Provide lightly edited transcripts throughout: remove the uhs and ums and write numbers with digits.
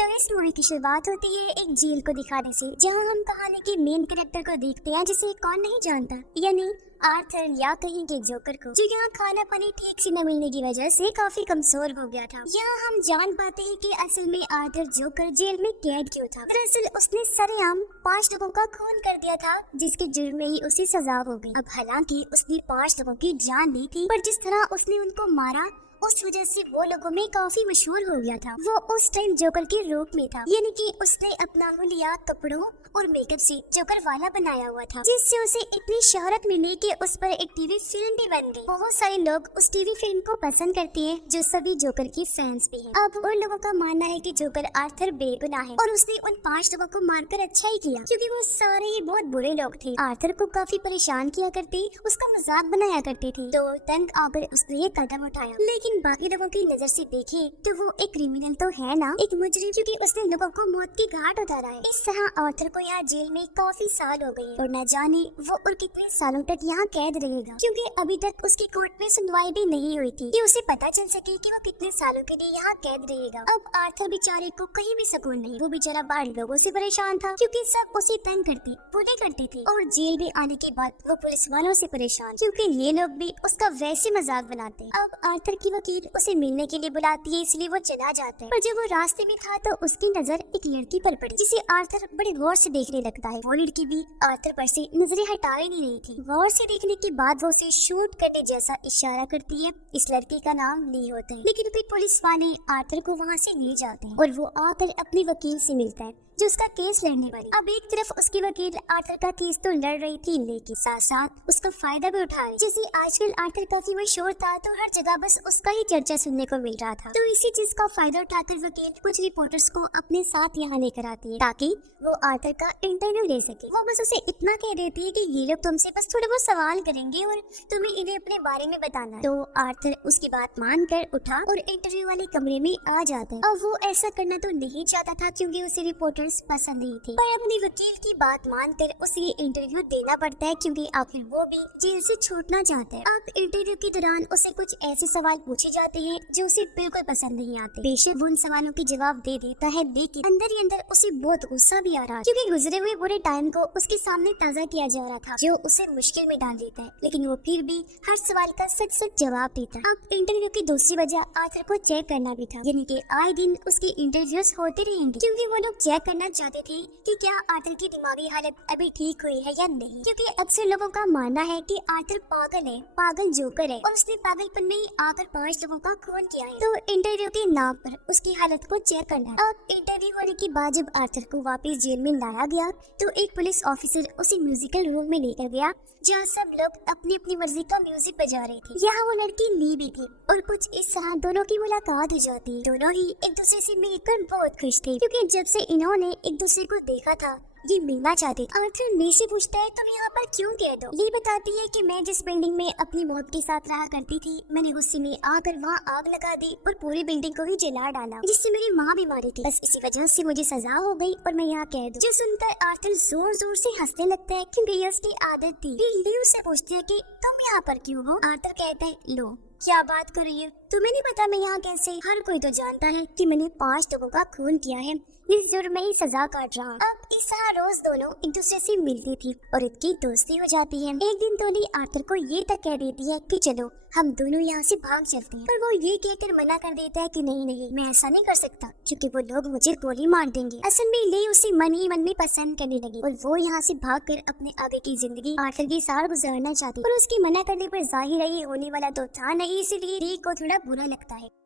तो इस मूवी की शुरुआत होती है एक जेल को दिखाने से, जहां हम कहानी के मेन कैरेक्टर को देखते हैं जिसे कौन नहीं जानता, यानी आर्थर या कहीं के जोकर को, जो यहाँ खाना पानी ठीक से न मिलने की वजह से काफी कमजोर हो गया था। यहाँ हम जान पाते हैं कि असल में आर्थर जोकर जेल में कैद क्यों था। दरअसल उसने सरेआम 5 लोगों का खून कर दिया था, जिसके जुर्म में ही उसे सजा हो गई। अब हालांकि उसने 5 लोगों की जान ली थी, पर जिस तरह उसने उनको मारा उस वजह से वो लोगों में काफी मशहूर हो गया था। वो उस टाइम जोकर के रूप में था, यानी कि उसने अपना हुलिया कपड़ों और मेकअप से जोकर वाला बनाया हुआ था, जिससे उसे इतनी शोहरत मिली कि उस पर एक टीवी फिल्म भी बन गई। बहुत सारे लोग उस टीवी फिल्म को पसंद करते हैं, जो सभी जोकर की फैंस भी हैं। अब उन लोगों का मानना है कि जोकर आर्थर बेगुनाह है और उसने उन 5 लोगों को मारकर अच्छा ही किया, क्योंकि वो सारे ही बहुत बुरे लोग थे। आर्थर को काफी परेशान किया करते, उसका मजाक बनाया करते थे, तो तंग आकर उसने ये कदम उठाया। लेकिन बाकी लोगों की नजर से देखे तो वो एक क्रिमिनल तो है ना, एक मुजरिम, क्योंकि उसने लोगों को मौत की घाट उतारा है। इस तरह आर्थर को यहाँ जेल में काफी साल हो गए और न जाने वो और कितने सालों तक यहाँ कैद रहेगा, क्योंकि अभी तक उसकी कोर्ट में सुनवाई भी नहीं हुई थी कि उसे पता चल सके कि वो कितने सालों के लिए यहाँ कैद रहेगा। अब आर्थर बेचारे को कहीं भी सुकून नहीं। वो बेचारा बाहर लोगों से परेशान था, क्योंकि सब उसे तंग करते बुरे करते थे, और जेल में आने के बाद वो पुलिस वालों से परेशान, क्योंकि ये लोग भी उसका वैसे मजाक बनाते। अब आर्थर की वकील उसे मिलने के लिए बुलाती है, इसलिए वो चला जाता है। पर जब वो रास्ते में था तो उसकी नजर एक लड़की पर पड़ी, जिसे आर्थर बड़े गौर से देखने लगता है। वो लड़की भी आर्थर पर से नजरें हटा ही नहीं रही थी। गौर से देखने के बाद वो उसे शूट करने जैसा इशारा करती है। इस लड़की का नाम ली होता है, लेकिन फिर पुलिस वाले आर्थर को वहाँ से ले जाते हैं और वो आकर अपने वकील से मिलता है, जो उसका केस लड़ने वाली। अब एक तरफ उसकी वकील आर्थर का केस तो लड़ रही थी, लेकिन साथ साथ उसका फायदा भी उठा रही। जैसे आजकल आर्थर काफी मशहूर था, तो हर जगह बस उसका ही चर्चा सुनने को मिल रहा था। तो इसी चीज का फायदा उठाकर वकील कुछ रिपोर्टर्स को अपने साथ यहाँ लेकर आती है, ताकि वो आर्थर का इंटरव्यू ले सके। वो बस उसे इतना कह देती है कि ये लोग तुमसे बस थोड़े बहुत सवाल करेंगे और तुम्हें इन्हें अपने बारे में बताना है। तो आर्थर उसकी बात मानकर उठा और इंटरव्यू वाले कमरे में आ जाता है। अब वो ऐसा करना तो नहीं चाहता था, क्योंकि उसे रिपोर्टर पसंद नहीं थी, पर अपनी वकील की बात मानकर उसे ये इंटरव्यू देना पड़ता है, क्योंकि आखिर वो भी जेल से छूटना चाहता है। अब इंटरव्यू के दौरान उसे कुछ ऐसे सवाल पूछे जाते हैं जो उसे बिल्कुल पसंद नहीं आते। बेशक वो उन सवालों के जवाब दे देता है, लेकिन अंदर ही अंदर उसे बहुत गुस्सा भी आ रहा है, क्योंकि गुजरे हुए बुरे टाइम को उसके सामने ताजा किया जा रहा था, जो उसे मुश्किल में डाल देता है। लेकिन वो फिर भी हर सवाल का सच सच जवाब देता है। अब इंटरव्यू की दूसरी वजह आर्थर को चेक करना भी था, यानी कि आए दिन उसके इंटरव्यूज होते रहेंगे, क्योंकि वो लोग चेक करना चाहते थे कि क्या आर्थर की दिमागी हालत अभी ठीक हुई है या नहीं, क्योंकि अक्सर लोगों का मानना है कि आर्थर पागल है, पागल जोकर है, और उसने पागलपन में ही आकर 5 लोगों का खून किया है। तो इंटरव्यू के नाम पर उसकी हालत को चेक करना है। अब इंटरव्यू होने के बाद जब आर्थर को वापस जेल में लाया गया, तो एक पुलिस ऑफिसर उसे म्यूजिकल रूम में लेकर गया, जहाँ सब लोग अपनी अपनी मर्जी का म्यूजिक बजा रहे थे। यहाँ वो लड़की ली भी थी, और कुछ इस तरह दोनों की मुलाकात हो जाती है। दोनों ही एक दूसरे से मिलकर बहुत खुश थे, क्योंकि जब से इन्होंने एक दूसरे को देखा था ये मिलना चाहते। आर्थर मे से पूछता है, तुम यहाँ पर क्यों कैद हो? ये बताती है कि मैं जिस बिल्डिंग में अपनी मौत के साथ रहा करती थी, मैंने गुस्से में आकर वहाँ आग लगा दी और पूरी बिल्डिंग को ही जला डाला, जिससे मेरी माँ भी मारी थी। बस इसी वजह से मुझे सजा हो गई और मैं यहाँ कैद हूँ। जो सुनकर आर्थर जोर जोर से हंसने लगता है, क्योंकि ये उसकी आदत थी। फिर ली उससे पूछती है कि तुम यहाँ पर क्यों हो? आर्थर कहता है, लो क्या बात कर रही है, तुम्हें नहीं पता मैं यहाँ कैसे? हर कोई तो जानता है कि मैंने 5 लोगों का खून किया है, इस जुर्म में ही सजा काट रहा। अब इस तरह रोज दोनों एक दूसरे से मिलती थी और इनकी दोस्ती हो जाती है। एक दिन तो ली आर्थर को ये तक कह देती है कि चलो हम दोनों यहाँ से भाग चलते हैं, पर वो ये कहकर मना कर देता है कि नहीं नहीं, मैं ऐसा नहीं कर सकता, क्योंकि वो लोग मुझे गोली मार देंगे। असल में ली उसे मन ही मन में पसंद करने लगी और वो यहाँ से भागकर अपने आगे की जिंदगी आर्थर के साथ गुजारना चाहती, पर उसकी मना करने पर जाहिर है ये होने वाला तो था नहीं, इसलिए ली को थोड़ा बुरा लगता है।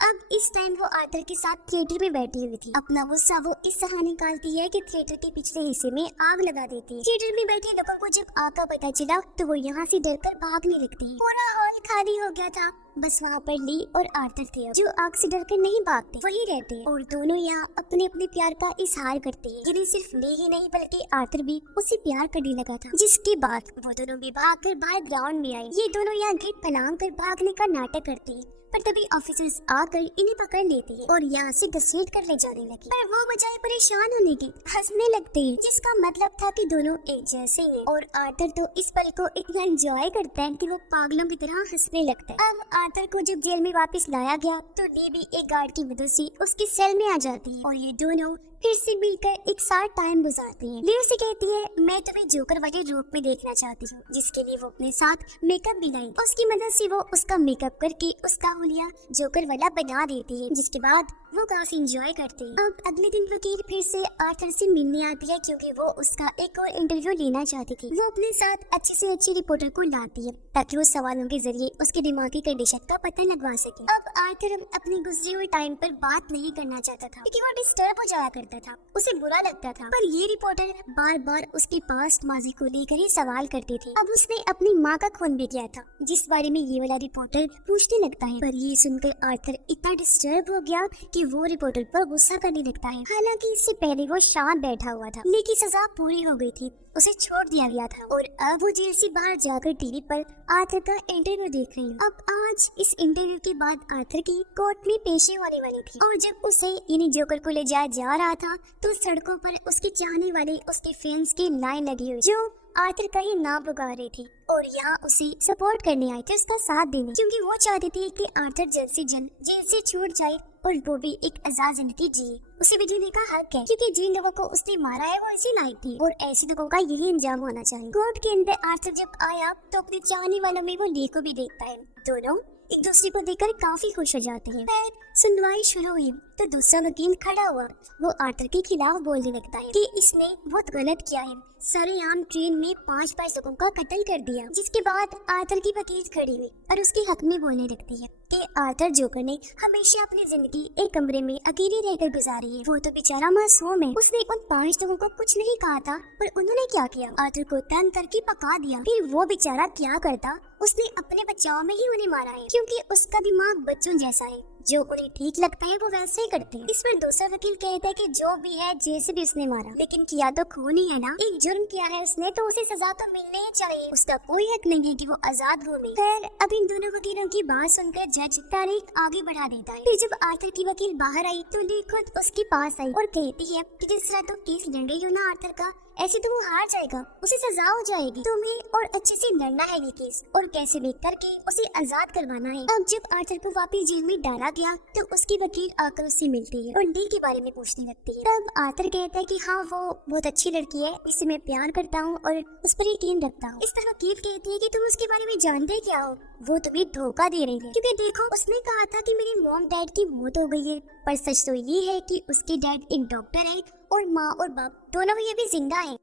अब इस टाइम वो आर्थर के साथ थिएटर में बैठी हुई थी। अपना गुस्सा वो इस तरह निकालती है कि थिएटर के पिछले हिस्से में आग लगा देती है। थिएटर में बैठे लोगों को जब आग का पता चला तो वो यहाँ से डरकर भागने लगते हैं। पूरा हॉल खाली हो गया था, बस वहाँ पर ली और आर्थर थे, जो आग से डरकर नहीं भागते, वही रहते हैं, और दोनों यहाँ अपने अपने प्यार का इजहार करते हैं। यानी सिर्फ ली ही नहीं बल्कि आर्थर भी उसे प्यार करने लगा था, जिसके बाद वो दोनों भी भागकर बाहर ग्राउंड में आए। ये दोनों यहाँ गेट फैलांग कर भागने का नाटक करते हैं, पर तभी ऑफिसर्स आकर इन्हें पकड़ लेते हैं और यहाँ से घसीट कर ले जाने लगे। पर वो बजाय परेशान होने के हंसने लगते हैं, जिसका मतलब था कि दोनों एक जैसे हैं। और आर्थर तो इस पल को इतना एंजॉय करता है कि वो पागलों की तरह हंसने लगता है। अब आर्थर को जब जेल में वापस लाया गया तो ली भी एक गार्ड की मदद से उसके सेल में आ जाती है और ये दोनों फिर से मिलकर एक साथ टाइम गुजारते हैं। ली उसे कहती है, मैं तुम्हें जोकर वाले रूप में देखना चाहती हूँ, जिसके लिए वो अपने साथ मेकअप भी लाई। उसकी मदद से वो उसका मेकअप करके उसका हुलिया जोकर वाला बना देती है, जिसके बाद वो काफी एंजॉय करते हैं। अब अगले दिन वकील फिर से आर्थर से मिलने आती है क्योंकि वो उसका एक और इंटरव्यू लेना चाहती थी। वो अपने साथ अच्छी से अच्छी रिपोर्टर को लाती है ताकि वो सवालों के जरिए उसके दिमागी कंडीशन का पता लगवा सके। अब आर्थर अपने गुजरे हुए टाइम पर बात नहीं करना चाहता था क्योंकि वो डिस्टर्ब हो जाया करता था, उसे बुरा लगता था। पर ये रिपोर्टर बार बार उसके पास्ट माजी को लेकर ही सवाल करते थे। अब उसने अपनी माँ का खून भी किया था, जिस बारे में ये वाला रिपोर्टर पूछने लगता है। पर ये सुनकर आर्थर इतना डिस्टर्ब हो गया कि वो रिपोर्टर पर गुस्सा करने लगता है। हालांकि इससे पहले वो शांत बैठा हुआ था, लेकिन सजा पूरी हो गई थी, उसे छोड़ दिया गया था और अब वो जेल से बाहर जाकर टीवी पर आर्थर का इंटरव्यू देख रही है। अब आज इस इंटरव्यू के बाद आर्थर की कोर्ट में पेशी होने वाली थी और जब उसे यानी जोकर को ले जाया जा रहा था तो सड़कों पर उसके चाहने वाले उसके फैंस की लाइन लगी हुई जो आर्थर कहीं ना पुकार रही थी और यहाँ उसे सपोर्ट करने आए थे, उसका साथ देने, क्योंकि वो चाहते थे कि आर्थर जल्द से जल्द जेल से छूट जाए और वो भी एक आजाद जिंदगी जिए। उसे भी जीने का हक है क्योंकि जिन लोगों को उसने मारा है वो इसी लायक थी और ऐसे लोगों का यही इंजाम होना चाहिए। कोर्ट के अंदर आर्थर जब आया तो अपने चाहने वालों में वो ली को भी देखता है। दोनों एक दूसरे को देखकर काफी खुश हो जाते हैं। फिर सुनवाई शुरू हुई तो दूसरा वकील खड़ा हुआ। वो आर्थर के खिलाफ बोलने लगता है कि इसने बहुत गलत किया है, सरेआम ट्रेन में 5 लोगों का कत्ल कर दिया। जिसके बाद आर्थर की वकील खड़ी हुई और उसके हक में बोलने लगती है कि आर्थर जोकर ने हमेशा अपनी जिंदगी एक कमरे में अकेले रहकर गुजारी है। वो तो बेचारा मासूम है, उसने उन 5 लोगों को कुछ नहीं कहा था, पर उन्होंने क्या किया, आर्थर को तंग करके पका दिया। फिर वो बेचारा क्या करता, उसने अपने बचाव में ही उन्हें मारा है क्योंकि उसका दिमाग बच्चों जैसा है, जो उन्हें ठीक लगता है वो वैसे ही करते हैं। इस पर दूसरा वकील कहता है कि जो भी है जैसे भी उसने मारा, लेकिन किया तो खून ही है ना, एक जुर्म किया है उसने तो उसे सजा तो मिलनी ही चाहिए, उसका कोई हक नहीं है कि वो आजाद घूमे। खैर अब इन दोनों वकीलों की बात सुनकर जज तारीख आगे बढ़ा देता है। फिर जब आर्थर की वकील बाहर आई तो ली खुद उसके पास आई और कहती है कि जिस तरह तुम केस लड़ रही हो ना आर्थर का, ऐसे तो वो हार जाएगा, उसे सजा हो जाएगी। तुम्हें और अच्छे से लड़ना है ये केस और कैसे भी करके उसे आजाद करवाना है। अब जब आर्थर को वापस जेल में डाला गया तो उसकी वकील आकर उससे मिलती है और ली के बारे में पूछने लगती है। तब आर्थर कहता है कि हाँ वो बहुत अच्छी लड़की है, इसे मैं प्यार करता हूँ और उस पर यकीन रखता हूँ। इस तरह वकील कहती है कि तुम उसके बारे में जानते क्या हो, वो तुम्हें धोखा दे रही है क्योंकि देखो उसने कहा था कि मेरी मॉम डैड की मौत हो गई है, पर सच तो ये है कि उसके डैड एक डॉक्टर है और माँ और बाप दोनों ये भी जिंदा है।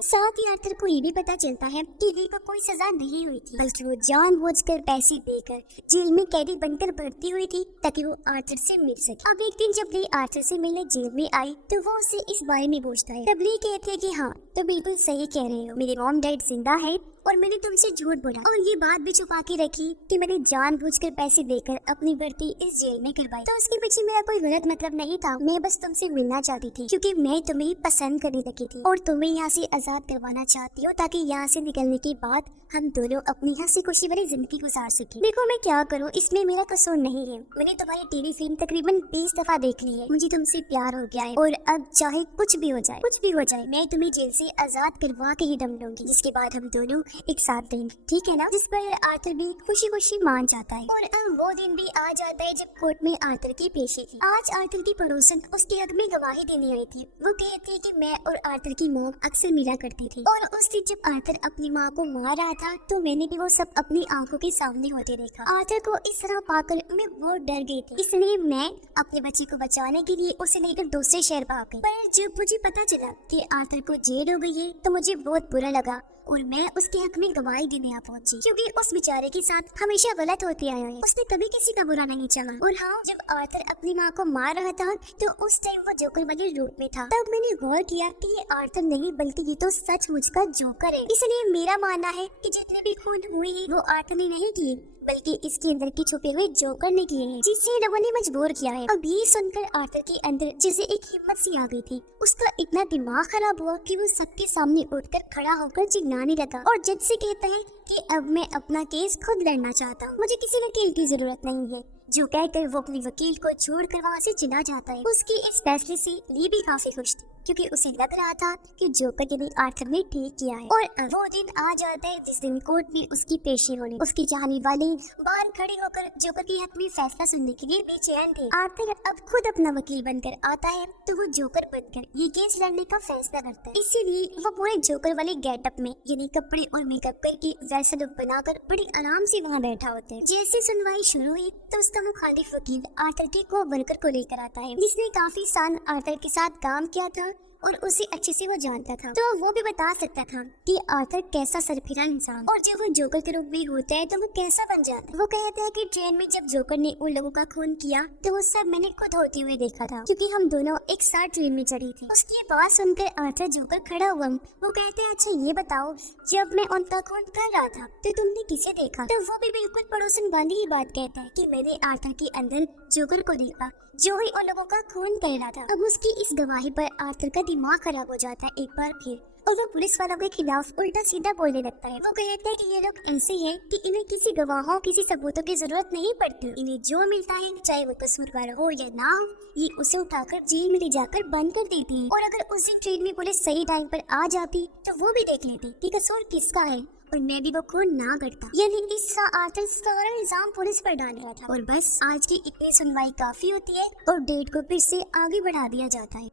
साथ ही आर्थर को ये भी पता चलता है कि ली को कोई सजा नहीं हुई थी, बल्कि वो जानबूझकर पैसे देकर जेल में कैदी बनकर भर्ती हुई थी ताकि वो आर्थर से मिल सके। अब एक दिन जब ली आर्थर से मिलने जेल में आई तो वो उससे इस बारे में पूछता है। तब ली कहती है कि हाँ तो बिल्कुल सही कह रहे हो, मेरे मॉम डैड जिंदा है और मैंने तुमसे झूठ बोला और ये बात भी छुपा के रखी कि मैंने जानबूझकर पैसे देकर अपनी भर्ती इस जेल में करवाई। तो उसके पीछे मेरा कोई गलत मतलब नहीं था, मैं बस तुमसे मिलना चाहती थी क्योंकि मैं तुम्हें पसंद करने लगी थी और तुम्हें यहाँ से आजाद करवाना चाहती हूँ ताकि यहाँ से निकलने के बाद हम दोनों अपनी हंसी खुशी वाली जिंदगी गुजार सके। देखो मैं क्या करूँ, इसमें मेरा कसूर नहीं है, मैंने तुम्हारी टीवी फिल्म तकरीबन 20 दफा देख ली है, मुझे तुमसे प्यार हो गया है और अब चाहे कुछ भी हो जाए मैं तुम्हें जेल से आजाद करवा के ही दम लूंगी, जिसके बाद हम दोनों एक साथ रहेंगे, ठीक है ना। जिस पर आर्थर भी खुशी खुशी मान जाता है और अब वो दिन भी आ जाता है जब कोर्ट में आर्थर की पेशी थी। आज आर्थर की पड़ोसन उसके हक में गवाही देने आई थी। वो कहती है कि मैं और आर्थर की मॉम अक्सर मिला करती थी और उस दिन जब आर्थर अपनी माँ को मार रहा था तो मैंने भी वो सब अपनी आंखों के सामने होते देखा। आर्थर को इस तरह पाकर मैं बहुत डर गई थी, इसलिए मैं अपने बच्चे को बचाने के लिए उसे लेकर दूसरे शहर भाग गई। पर जब मुझे पता चला कि आर्थर को जेल हो गई है तो मुझे बहुत बुरा लगा और मैं उसके हक में गवाही देने आ पहुंची क्योंकि उस बेचारे के साथ हमेशा गलत होते आया है, उसने कभी किसी का बुरा नहीं चाहा। और हाँ जब आर्थर अपनी माँ को मार रहा था तो उस टाइम वो जोकर वाले रूप में था, तब मैंने गौर किया कि ये आर्थर नहीं बल्कि ये तो सचमुच का जोकर है। इसलिए मेरा मानना है कि जितने भी खून हुए हैं वो आर्थर ने नहीं किए बल्कि इसके अंदर की छुपे हुए जोकर ने किए हैं, जिससे लोगों ने मजबूर किया है। अब ये सुनकर आर्थर के अंदर जैसे एक हिम्मत सी आ गई थी। उसका इतना दिमाग खराब हुआ कि वो सबके सामने उठकर खड़ा होकर चिल्लाने लगा और जज से कहता है कि अब मैं अपना केस खुद लड़ना चाहता हूँ, मुझे किसी वकील की जरूरत नहीं है। जो कहकर वो अपने वकील को छोड़कर वहाँ से चला जाता है। उसकी इस फैसले से ली भी काफी खुश थी, क्योंकि उसे लग रहा था कि जोकर के लिए आर्थर ने ठीक किया है। और वो दिन आ जाता है जिस दिन कोर्ट में उसकी पेशी होनी। उसकी चाहने वाले बाहर खड़े होकर जोकर के हक में फैसला सुनने के लिए बेचैन थे। आर्थर अब खुद अपना वकील बनकर आता है तो वो जोकर बनकर ये केस लड़ने का फैसला करता है। इसीलिए वो पूरे जोकर वाले गेटअप में यानी कपड़े और मेकअप करके वैसा लुक बनाकर बड़ी आराम से वहाँ बैठा होता है। जैसे सुनवाई शुरू हुई तो उसका मुखालिफ वकील आर्थर के को वर्कर को लेकर आता है, जिसने काफी साल आर्थर के साथ काम किया था और उसे अच्छे से वो जानता था, तो वो भी बता सकता था कि आर्थर कैसा सरफिरा इंसान और जब वो जोकर के रूप में होता है तो वो कैसा बन जाता है। वो कहता है कि ट्रेन में जब जोकर ने उन लोगों का खून किया तो वो सब मैंने खुद होते हुए देखा था, क्योंकि हम दोनों एक साथ ट्रेन में चढ़े थे। उसकी बात सुनकर आर्थर जोकर खड़ा हुआ। वो कहते हैं अच्छा ये बताओ, जब मैं उनका खून कर रहा था तो तुमने किसे देखा? तो वो भी बिल्कुल पड़ोसन वाली ही बात कहता है कि मैंने आर्थर के अंदर जोकर को देखा जो ही उन लोगों का खून कर रहा था। अब उसकी इस गवाही पर आर्थर का दिमाग खराब हो जाता है एक बार फिर, और वो पुलिस वालों के खिलाफ उल्टा सीधा बोलने लगता है। वो कहता है कि ये लोग ऐसे हैं कि इन्हें किसी गवाहों किसी सबूतों की जरूरत नहीं पड़ती। इन्हें जो मिलता है चाहे वो कसूरवार हो या ना हो, ये उसे उठाकर जेल में ले जाकर बंद कर देते हैं। और अगर उस दिन ट्रेन में पुलिस सही टाइम पर आ जाती तो वो भी देख लेती कि कसूर किसका है और मैं भी वो खून ना करता। यानी इसका आर्थर सारा इल्जाम पुलिस पर डाल रहा था। और बस आज की इतनी सुनवाई काफी होती है और डेट को फिर से आगे बढ़ा दिया जाता है।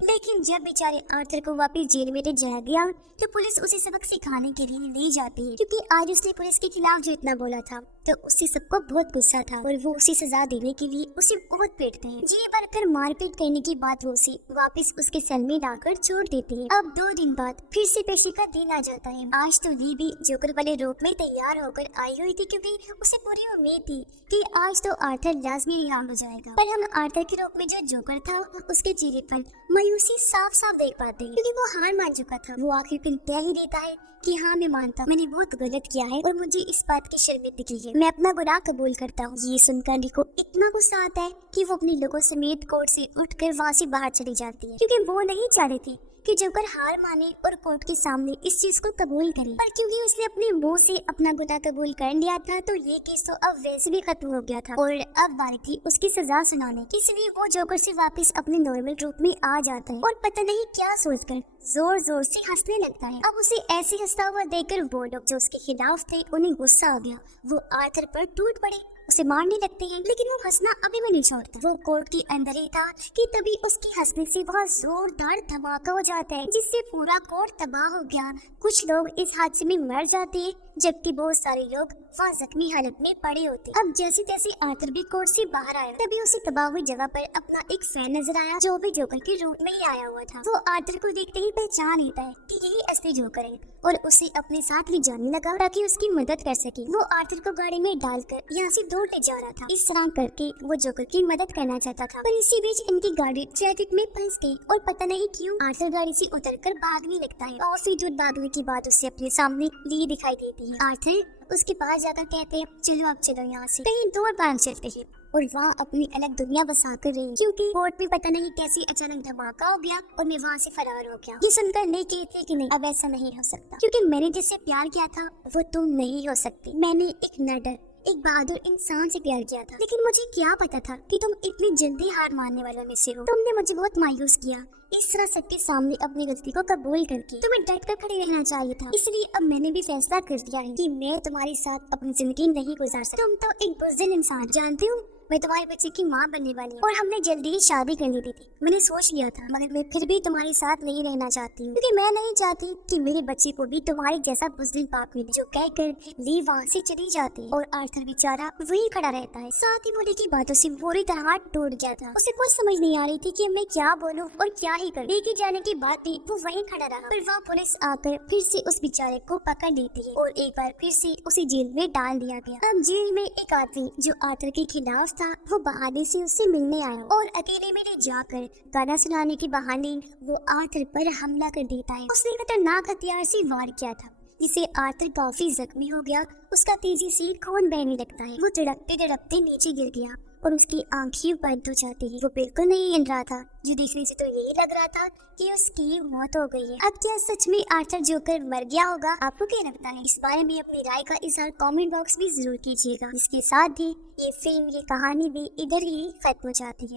लेकिन जब बेचारे आर्थर को वापस जेल में ले जाया गया तो पुलिस उसे सबक सिखाने के लिए ले जाती है, क्योंकि आज उसने पुलिस के खिलाफ जो इतना बोला था तो उससे सबको बहुत गुस्सा था और वो उसे सजा देने के लिए उसे बहुत पीटते हैं। जी भरकर मारपीट करने के बाद वो उसे वापस उसके सेल में लाकर छोड़ देते हैं। अब 2 दिन बाद फिर से पेशी का दिन आ जाता है। आज तो ली भी जोकर वाले रूप में तैयार होकर आई हुई थी, क्योंकि उसे पूरी उम्मीद थी कि आज तो आर्थर लाजमी रिहाई हो जाएगा। पर हम आर्थर के रूप में जो जोकर था उसके चेहरे पर मायूसी साफ साफ देख पाते हैं, क्योंकि वो हार मान चुका था। वो आखिर कह ही देता है कि हाँ मैं मानता हूँ, मैंने बहुत गलत किया है और मुझे इस बात की शर्मिंदगी है, मैं अपना गुनाह कबूल करता हूँ। ये सुनकर ली को इतना गुस्सा आता है कि वो अपने लोगों समेत कोर्ट से उठकर वहाँ से बाहर चली जाती है, क्योंकि वो नहीं चाह रही थी कि जोकर हार माने और कोर्ट के सामने इस चीज को कबूल करे। पर क्योंकि उसने अपने मुंह से अपना गुनाह कबूल कर लिया था तो ये केस तो अब वैसे भी खत्म हो गया था और अब बारी थी उसकी सजा सुनाने की। इसलिए वो जोकर से वापस अपने नॉर्मल रूप में आ जाता है और पता नहीं क्या सोचकर जोर जोर से हंसने लगता है। अब उसे ऐसे हंसता हुआ देखकर वो लोग जो उसके खिलाफ थे उन्हें गुस्सा आ गया। वो आर्थर पर टूट पड़े, उसे मारने लगते हैं, लेकिन वो हंसना अभी भी नहीं छोड़ता। वो कोर्ट के अंदर ही था कि तभी उसके हंसने से बहुत जोरदार धमाका हो जाता है, जिससे पूरा कोर्ट तबाह हो गया। कुछ लोग इस हादसे में मर जाते हैं जबकि बहुत सारे लोग वहाँ जख्मी हालत में पड़े होते। अब जैसे तैसे आर्थर भी कोर्ट से बाहर आया, तभी उसे तबाह हुई जगह पर अपना एक फैन नजर आया जो भी जोकर के रूप में ही आया हुआ था। वो आर्थर को देखते ही पहचान लेता है कि यही असली जोकर है और उसे अपने साथ ले जाने लगा ताकि उसकी मदद कर सके। वो आर्थर को गाड़ी में डालकर यहाँ से दूर ले जा रहा था। इस तरह करके वो जोकर की मदद करना चाहता था, पर इसी बीच इनकी गाड़ी ट्रैफिक में फंस गई और पता नहीं क्यों आर्थर गाड़ी से उतरकर भागने लगता है। और फिर दूर भागने के बाद उसे अपने सामने ली दिखाई देती है। आर्थर उसके पास जाकर कहते हैं चलो अब चलो यहाँ से कहीं दूर भाग चलते हैं और वहाँ अपनी अलग दुनिया बसा कर रही, क्योंकि कोर्ट में पता नहीं कैसे अचानक धमाका हो गया और मैं वहाँ से फरार हो गया। ये सुनकर नहीं कहते कि नहीं अब ऐसा नहीं हो सकता, क्योंकि मैंने जिससे प्यार किया था वो तुम नहीं हो सकती। मैंने एक नडर एक बहादुर इंसान से प्यार किया था, लेकिन मुझे क्या पता था कि तुम इतनी जल्दी हार मानने वालों में से हो। तुमने मुझे बहुत मायूस किया। इस तरह सबके सामने अपनी गलती को कबूल करके तुम्हें डट कर खड़े रहना चाहिए था। इसलिए अब मैंने भी फैसला कर लिया है कि मैं तुम्हारे साथ अपनी जिंदगी नहीं गुजार सकती। तुम तो एक बुज़दिल इंसान, जानती हूँ मैं तुम्हारे बच्चे की माँ बनने वाली हूँ और हमने जल्दी ही शादी कर ली थी। मैंने सोच लिया था, मगर मैं फिर भी तुम्हारे साथ नहीं रहना चाहती हूँ, क्योंकि मैं नहीं चाहती कि मेरे बच्चे को भी तुम्हारे जैसा बुज़दिल बाप मिले। जो कहकर ली वहाँ से चली जाती है और आर्थर बेचारा वही खड़ा रहता है। साथ ही बोले की बातों से पूरी तरह टूट गया था। उसे कुछ समझ नहीं आ रही थी कि मैं क्या बोलूँ और क्या ही करूँ। लेके जाने की बात थी वो वहीं खड़ा रहा, फिर वहाँ पुलिस आकर फिर से उस बेचारे को पकड़ लेती है और एक बार फिर से उसे जेल में डाल दिया गया। अब जेल में एक आदमी जो आर्थर के खिलाफ था वो बहाने से उससे मिलने आया और अकेले में ले जाकर गाना सुनाने के बहाने वो आर्थर पर हमला कर देता है। उसने खतरनाक हथियार से वार किया था, जिससे आर्थर काफी जख्मी हो गया। उसका तेजी से खून बहने लगता है। वो तड़पते तड़पते नीचे गिर गया और उसकी आंखें बंद हो जाती है। वो बिल्कुल नहीं हिल रहा था, जो देखने से तो यही लग रहा था कि उसकी मौत हो गई है। अब क्या सच में आर्थर जोकर मर गया होगा? आपको क्या लगता है? इस बारे में अपनी राय का इजहार कमेंट बॉक्स में जरूर कीजिएगा। इसके साथ ही ये फिल्म, ये कहानी भी इधर ही खत्म हो जाती है।